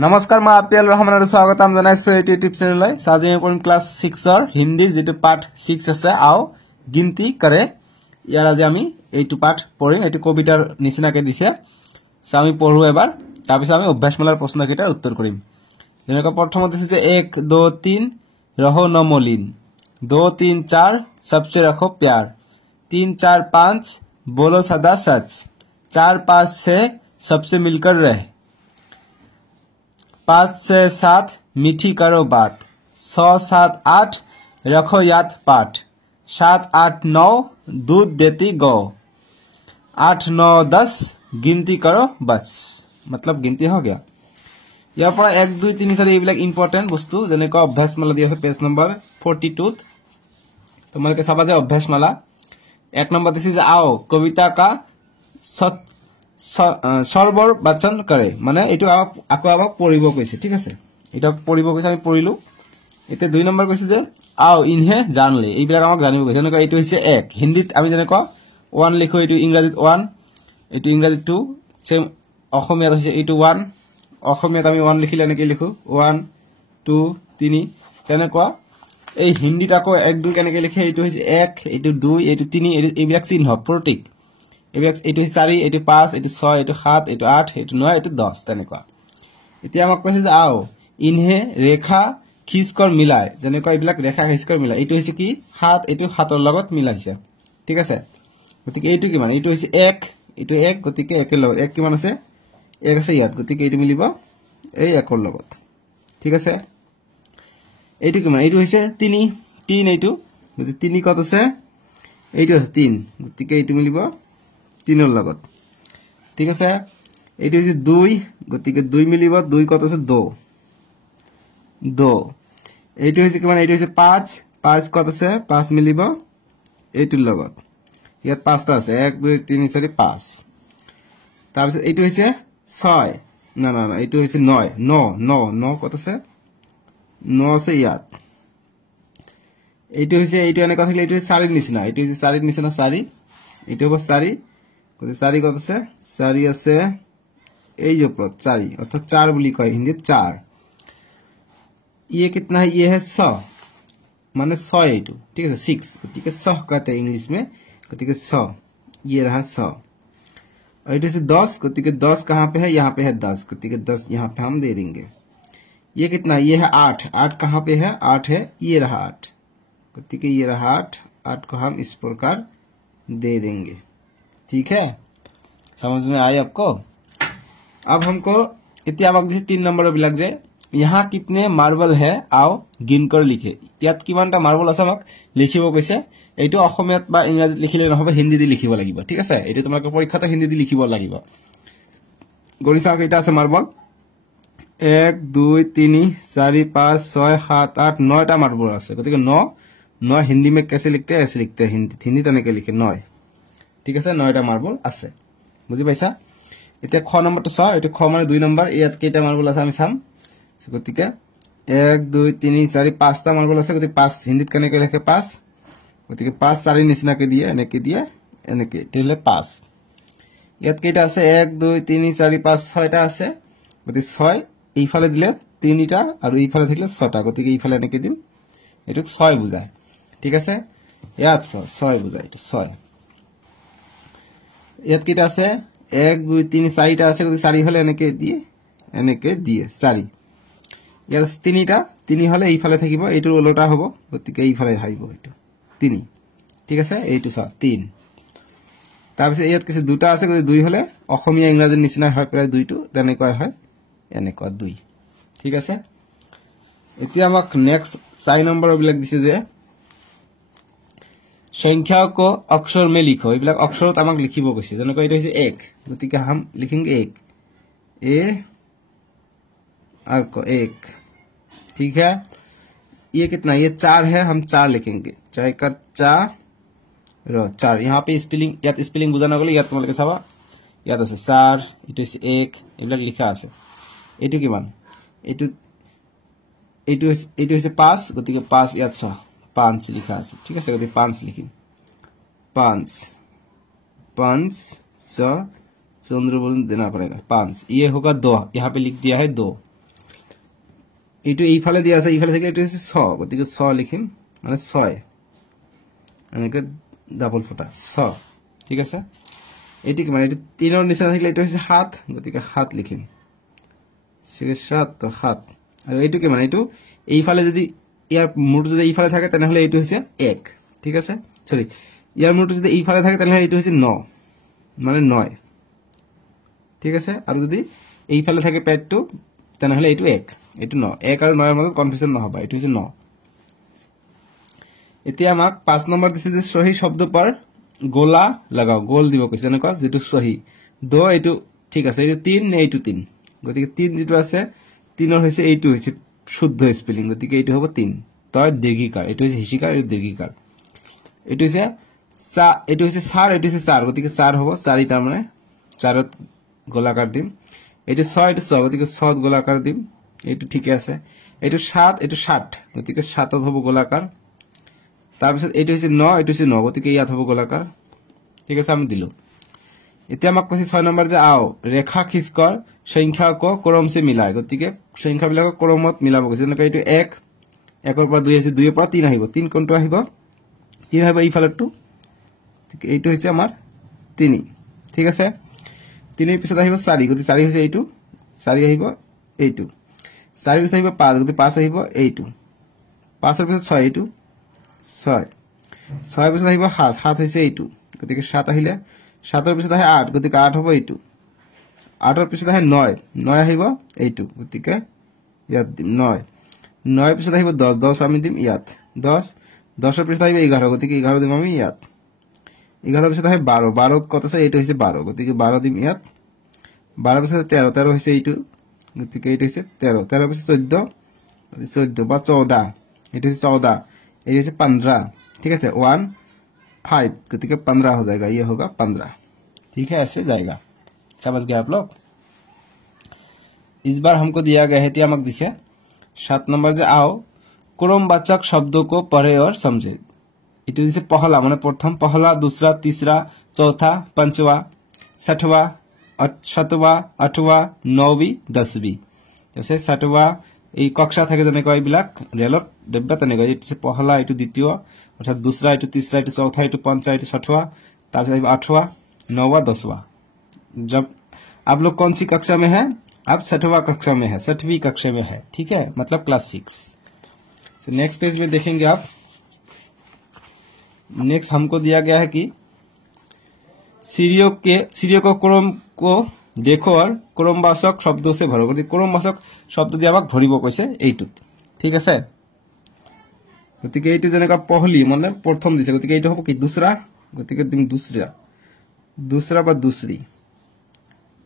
नमस्कार मैं आपिएल रहमान और स्वागतम जनाइছো এই টিউব চেনেললৈ সাজি পঢ়িম ক্লাস 6 ৰ হিন্দীৰ যেটো পাঠ 6 আছে আও গিনতি কৰে ইয়াৰ আজি আমি এইটো পাঠ পঢ়িম এটো কবিতাৰ নিচিনাকে দিছে সো আমি পঢ়ো এবাৰ তাৰ পিছত আমি অভ্যাসমালাৰ প্ৰশ্নকেইটাৰ উত্তৰ কৰিম যেনেকৈ প্ৰথমতে দিছে যে 1 2 3 रहो न मलिन 2 3 4 सबसे रखो प्यार 3 4 5 बोलो सदा सच 4 5 6 सबसे मिलकर रहे 5 6 7 मीठी करो बात 6 7 8 रखो याद पाठ 7 8 9 दूध देती गौ 8 9 10 गिनती करो बस मतलब गिनती हो गया यार पर 1 2 3 4 এইবিলাক ইম্পর্টেন্ট বস্তু যেনেকৈ অভ্যাসমালা দি আছে পেজ নম্বৰ 42 তোমালোকে চাবা যে অভ্যাসমালা 1 নম্বৰ দিছে যে आओ কবিতা का সৰ্বৰ বাচন কৰে মানে এটো আকো আবাক পঢ়িব কৈছে ঠিক আছে এটা পঢ়িব কৈছে আমি পঢ়িলো এতে 2 নম্বৰ কৈছে যে आओ ইনহে জানলে এইবিলাক আমাক জানিব কৈছে এনেকৈ এটো হৈছে 1 হিন্দীত আমি যেনেকৈ 1 লিখো এটো ইংৰাজীত 1 এটো ইংৰাজীত 2 সেম অসমীয়াত হৈছে এটো 1 অসমীয়াত আমি 1 লিখিলে এনেকৈ লিখো 1 2 3 তেনেকৈ এই হিন্দীত আকো 1 2 কেনেকৈ লিখে এটো হৈছে 1 এটো 2 এটো 3 এইবিলাক চিহ্ন প্ৰতীক এইবিলাক এটো 4 এটো 5 এটো 6 এটো 7 এটো 8 এটো 9 এটো 10 তেনেকৈ এতিয়া আমাক কৈছে যে आओ ইনহে ৰেখা খিচকৰ মিলাই যেনেকৈ এইবিলাক ৰেখা খিচকৰ মিলাই এটো হৈছে কি হাত এটো হাতৰ লগত মিলাইছে ঠিক আছে গতিকে এইটো কি মানে এটো হৈছে 1 এটো 1 গতিকে 1 এর লগত 1 কিমান আছে 1 আছে ইয়াত গতিকে এইটো মিলিব এই 1 এর লগত ঠিক আছে এইটো কি মানে এইটো হৈছে 3 3 এইটো গতিকে 3 কত আছে এইটো আছে 3 গতিকে এইটো মিলিব 3 এর লগত ঠিক আছে এইটো হৈছে 2 গতিকে 2 মিলিব 2 কত আছে 2 2 এইটো হৈছে কি মানে এইটো হৈছে 5 5 কত আছে 5 মিলিব এইটোৰ লগত ইয়াত 5টা আছে 1 2 3 4 5 তাৰ পিছত এইটো হৈছে 6 না না না এইটো হৈছে 9 9 কত আছে 9 আছে ইয়াত এইটো হৈছে এইটো এনে কথা এইটো 4 নিচিনা এইটো হৈছে 4 নিচিনা 4 এইটো হ'ব 4 কত 4 কত আছে 4 আছে এই যে উপর 4 অর্থাৎ 4 বুলি কয় হিন্দীত 4 ये कितना है ये है 100 माने 100 এইটো ঠিক আছে 6 ठीक है 100 कहते हैं इंग्लिश में ठीक है 100 ये रहा 100 और इधर से 10 ठीक है 10 कहां पे है यहां पे है 10 ठीक है 10 यहां पे हम दे देंगे ये कितना ये है 8 8 कहां पे है 8 है ये रहा 8 ठीक है ये रहा 8 8 को हम इस प्रकार दे देंगे ठीक है समझ में आया आपको अब हमको इतिहास दिसे 3 नंबर बिलक जे यहाँ कितने मार्बल है आओ गिनकर लिखे ইয়াত কিমানটা মার্বল আছে আমাক লিখিব কৈছে এইটো অসমীয়াত বা ইংৰাজীত লিখিলে নহবে হিন্দীত লিখিব লাগিব ঠিক আছে এইটো তোমাক পৰীক্ষাতে হিন্দীত লিখিব লাগিব গৰিসা কেইটা আছে মার্বল 1 2 3 4 5 6 7 8 9টা মার্বল আছে গতিকে 9 9 हिंदी में कैसे लिखते हैं ऐसे लिखते हैं हिंदी तनेके लिखे 9 ঠিক আছে 9টা মার্বল আছে বুঝি পাইছা এতিয়া খ নম্বৰটো চাও এটো খ মানে 2 নম্বৰ ইয়াত কেইটা মার্বল আছে আমি চাম গতিকে 1 2 3 4 5টা মার্বল আছে গতিকে 5 হিন্দীত কেনেকৈ লিখে 5 গতিকে 5 4 নিচিনাকৈ দিয়ে এনেকে তেলে 5 ইয়াত কেইটা আছে 1 2 3 4 5 6টা আছে গতিকে 6 এইফালে দিলে 3টা আৰু এইফালে থাকিলে 6টা গতিকে এইফালে এনেকে দিম এটো 6 বুজায় ঠিক আছে ইয়াত 6 বুজায় এটো 6 ইয়াত কেইটা আছে 1 2 3 4টা আছে গতিকে 4 হলে এনেকে দিয়ে 4 ইয়াৰ 3টা 3 হলে এইফালে থাকিব এইটো ওলটা হ'ব গতিকে এইফালে আহিব এটো 3 ঠিক আছে এইটো 3 তাৰপিছত ইয়াত কিছু দুটা আছে গতিকে 2 হলে অসমীয়া ইংৰাজীৰ নিচিনা হয় প্ৰায় 2টো তেনেকৈ হয় এনেকৈ 2 ঠিক আছে এতিয়া আমাক নেক্সট 4 নম্বৰ বিলক দিছে যে संख्या को अक्षर में लिखो এইবিলাক অক্ষৰত আমাক লিখিব কৈছে যেনেকৈ এটা হৈছে 1 গতিকে हम लिखेंगे 1 ए और को 1 ठीक है ये कितना ये 4 है हम 4 लिखेंगे 4 का 4 यहां पे स्पेलिंग यात स्पेलिंग বুজানা গলে ইয়াত তোমালোকে চাবা ইয়াত আছে 4 এটা আছে 1 এইবিলাক লিখা আছে এটো কিমান এটো হৈছে 5 গতিকে 5 ইয়াত 5 लिखा है ठीक है गति 5 लिखिम 5 चंद्र बोल देना पड़ेगा 5 ये होगा 2 यहाँ पे लिख दिया है 2 এইটো এইফালে দিয়া আছে এইফালে থাকিলে এইটো হৈছে 6 গতিকে 6 লিখিম মানে 6 এনেকৈ ডাবল ফুটা 6 ঠিক আছে এইটো কি মানে এইটো 3 ৰ নিচিনা থাকিলে এইটো হৈছে 7 গতিকে 7 লিখিম 7 তো 7 আৰু এইটো কি মানে এইটো এইফালে যদি ইয়াৰ মূৰটো যদি এইফালে থাকে তেনেহলে এইটো হৈছে 1 ঠিক আছে সৰি ইয়াৰ মূৰটো যদি এইফালে থাকে তেনেহলে এইটো হৈছে 9 মানে 9 ঠিক আছে আৰু যদি এইফালে থাকে পেটটো তেনেহলে এইটো 1 এইটো 9 1 আৰু 9 ৰ মাজত কনফিউজন নহবা এইটো হৈছে 9 এতিয়া আমাক 5 নম্বৰ দিছে যে সহি শব্দ पर গোলা লাগাও গোল দিব কৈছে এনেকুৱা যেটো সহি দো এইটো ঠিক আছে এইটো 3 নে এইটো 3 গতিকে 3 যেটো আছে 3 ৰ হৈছে এইটো হৈছে শুদ্ধ স্পেলিং গতিকে এইটো হ'ব 3 তই দীৰ্ঘিকাৰ এইটো হৈছে হিসিকাৰ এইটো দীৰ্ঘিকাৰ এইটো হৈছে এইটো হৈছে 4 এইটো হৈছে 4 গতিকে 4 হ'ব 4 তাৰ মানে 4ত গোলাকাৰ দিম এইটো 6 এইটো 6 গতিকে 6ত গোলাকাৰ দিম এইটো ঠিকই আছে এইটো 7 এইটো 60 গতিকে 7ত হ'ব গোলাকাৰ তাৰ পিছত এইটো হৈছে 9 এইটো হৈছে 9 গতিকে ইয়াত হ'ব গোলাকাৰ ঠিক আছে আমি দিলো এতিয়া আমাক কৈছে 6 নম্বৰ যে আও ৰেখা খিচকৰ সংখ্যা কো ক্ৰম से মিলাই গতিকে সংখ্যা বিলাক ক্ৰমত মিলাব কৈছে যেনেকৈ এইটো 1 1 ৰ পৰা 2 আছে 2 ৰ পৰা 3 আহিব 3 কোনটো আহিব 3 আহিব এইফালটো ঠিক এইটো হৈছে আমাৰ 3 ঠিক আছে 3 ৰ পিছত আহিব 4 গতিকে 4 হৈছে এইটো 4 আহিব এইটো 4 ৰ পিছত আহিব 5 গতিকে 5 আহিব এইটো 5 ৰ পিছত 6 এইটো 6 6 ৰ পিছত আহিব 7 7 হৈছে এইটো গতিকে 7 আহিলে 7 ৰ পিছত আহে 8 গতিকে 8 হ'ব এইটো 8 ৰ পিছত আহে 9 9 আহিব এইটো গতিকে ইয়াত দিম 9 9 ৰ পিছত আহিব 10 10 আমি দিম ইয়াত 10 10 ৰ পিছত আহিব 11 গতিকে 11 দিম আমি ইয়াত 11 ৰ পিছত আহে 12 12 কত আছে এইটো হৈছে 12 গতিকে 12 দিম ইয়াত 12 ৰ পিছত 13 13 হৈছে এইটো গতিকে এইটো হৈছে 13 13 ৰ পিছত 14 14 বা 14 এইটো হৈছে 14 ये जैसे 15 ठीक है 1 5 गति के 15 हो जाएगा ये होगा 15 ठीक है ऐसे जाएगा समझ गए आप लोग इस बार हमको दिया गया है त्यामक दिशा 7 नंबर से आओ क्रमवाचक शब्दों को पढ़े और समझे इतो जैसे पहला माने प्रथम पहला दूसरा तीसरा चौथा पांचवा छठवां सातवां आठवां नौवीं 10वीं जैसे छठवां এই কক্ষা থাকে যেনেকৈ এইবিলাক ৰেলত ডব্বা তেনেকৈ এইটো পহলা এইটো দ্বিতীয় অৰ্থাৎ দুসৰা এইটো तीसरा এইটো চৌথা এইটো पंचवा এইটো छठवां তাৰ পিছত 8वां 9वां 10वां जब आप लोग कौन सी कक्षा में है आप 6वां कक्षा में है 6वीं कक्षा में है ठीक है मतलब क्लास 6 तो नेक्स्ट पेज में देखेंगे आप नेक्स्ट हमको दिया गया है कि सीरियो को क्रम को देखो और क्रमवाचक शब्दों से भरो गति क्रमवाचक शब्द দিয়ে আমাক ভৰিব কৈছে এইটোত ঠিক আছে গতিকে এইটো যেনেকা পহলি মানে প্ৰথম দিছে গতিকে এইটো হ'ব কি দুসরা গতিকে দিম দুসরা दूसरा বা दूसरी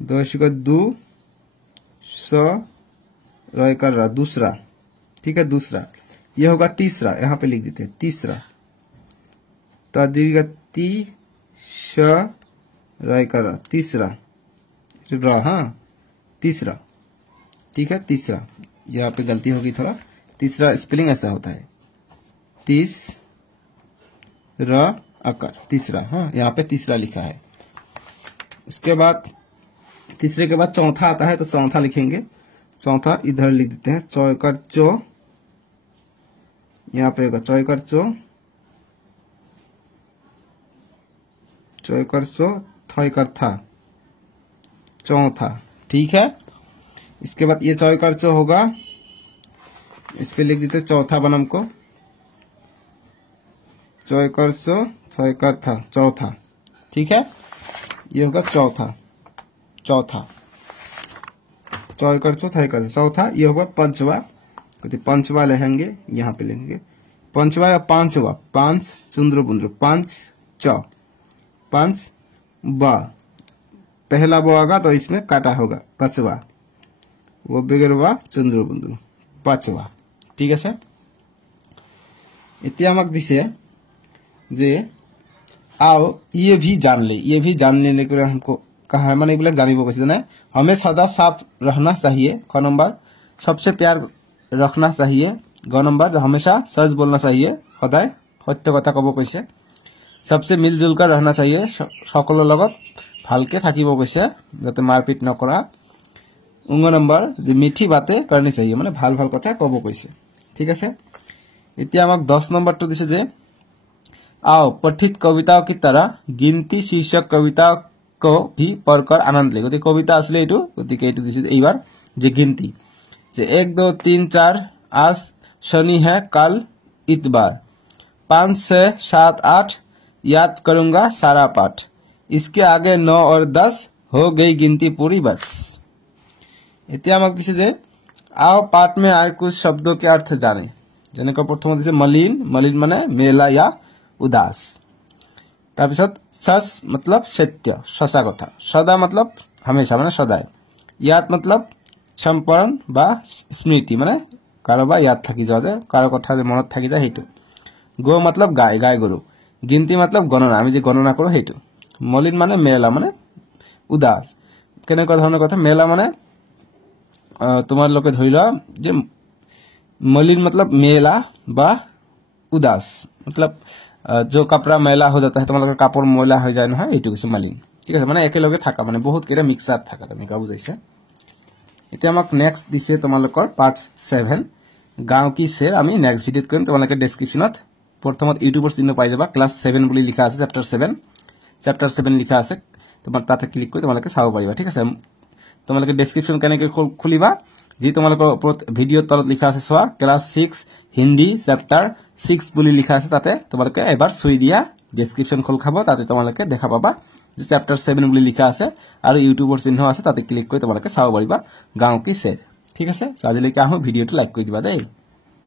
दोष का दू स रय कर रहा दूसरा ठीक है दूसरा ये होगा तीसरा यहाँ पे लिख देते हैं तीसरा तदीर्घ ती श रय कर रहा तीसरा हाँ तीसरा ठीक है तीसरा यहाँ पे गलती होगी थोड़ा तीसरा स्पेलिंग ऐसा होता है तीस र अकर तीसरा हाँ यहाँ पे तीसरा लिखा है इसके बाद तीसरे के बाद चौथा आता है तो चौथा लिखेंगे चौथा इधर लिख देते हैं चौकर चो यहाँ पे होगा चौकर चो चौकर चो थयकर था चौथा ठीक है इसके बाद ये चौकर चो होगा इस पे लिख देते चौथा बनम को चौकर चो थयकर था चौथा ठीक है ये होगा चौथा चौथा चौकर चो थयकर चौथा ये होगा पंचवा पंचवा लेंगे यहाँ पे लेंगे पंचवा या पांचवा पांच चुंद्र बुंद्र पांच च पांच बा पहला बो आगा तो इसमें काटा होगा पांचवा वो बेगरवा चुंद्र बुंद्र पांचवा ठीक है सर इतना আমাক দিছে जे आओ ये भी जान लेने के लिए हमको कहा है माने এইবিলাক জানিব কৈছে না हमें सदा साफ रहना चाहिए क नंबर सबसे प्यार रखना चाहिए ग नंबर जो हमेशा सच बोलना चाहिए সদায় সত্য কথা কব কৈছে सबसे मिलजुल कर रहना चाहिए সকলৰ লগত ভালকে থাকিব কৈছে যাতে মাৰপিট নকৰা নম্বৰ যে মিঠি বাতে কৰনি চাহিয়ে মানে ভাল ভাল কথা ক'ব কৈছে ঠিক আছে এতিয়া আমাক 10 নম্বৰটো দিছে যে आओ पठित कविताओं की तरह गिनती शीर्षक कविता को भी पढ़कर आनंद ले गति कविता असले एटू गतिके एटू दिसे एबार जे गिनती जे 1 2 3 4 आज शनि है कल इतवार 5 6 7 8 याद करूंगा सारा पाठ इसके आगे 9 और 10 हो गई गिनती पूरी बस এতিয়া আমাক দিছে যে आओ पाठ में आए कुछ शब्दों के अर्थ जाने যেনেকৈ প্ৰথমে দিছে মলিন মলিন মানে মেলা या उदास তাৰপিছত सच मतलब सत्य सचा কথা सदा मतलब हमेशा মানে সদায় याद मतलब সম্পৰণ বা স্মৃতি মানে কাৰোবা याद থাকি যায় যে কাৰো কথা যে মনত থাকি যায় হেতু গো मतलब গায় গায় গৰু गिनती मतलब গণনা আমি যে গণনা কৰো হেতু মলিন মানে মেলা মানে উদাস কেনেকুৱা ধৰণৰ কথা মেলা মানে তোমাৰ লোকে ধৰিলা যে मलिन मतलब मेला बा उदास मतलब जो कपड़ा मैला हो जाता है तुम्हारे कापड़ मैला हो जाए ना एटू किसी मलिन ठीक है माने एकेलगे थाका माने बहुत केटा मिक्स अप थाका তুমি কা বুঝাইছে এতিয়া আমাক নেক্সট দিছে তোমালোকৰ পাৰ্ট 7 গাঁও কি শেৰ আমি নেক্সট ভিডিওত কৰিম তোমালোকে ডেসক্ৰিপচনত প্ৰথমত ইউটিউবৰ চিহ্ন পাই যাবা ক্লাস 7 বুলি লিখা আছে চ্যাপ্টাৰ 7 লিখা আছে তোমাক তাতে ক্লিক কৰি তোমালোকে চাব পাৰিবা ঠিক আছে তোমালোকে ডেসক্ৰিপচন কেনেকৈ খুলিবা जी তোমালোকৰ ওপৰত ভিডিও তলত লিখা আছে সোৱা ক্লাস 6 হিন্দি চ্যাপ্টাৰ 6 বুলি লিখা আছে তাতে তোমালোকে এবাৰ সুই দিয়া ডেসক্ৰিপচন খোল খাব তাতে তোমালোকে দেখা পাবা যে চ্যাপ্টাৰ 7 বুলি লিখা আছে আৰু ইউটিউবৰ চিহ্ন আছে তাতে ক্লিক কৰি তোমালোকে চাব পাৰিবা গাঁও কি শেৰ ঠিক আছে আজিলৈকে আহো ভিডিওটো লাইক কৰি দিবা দেই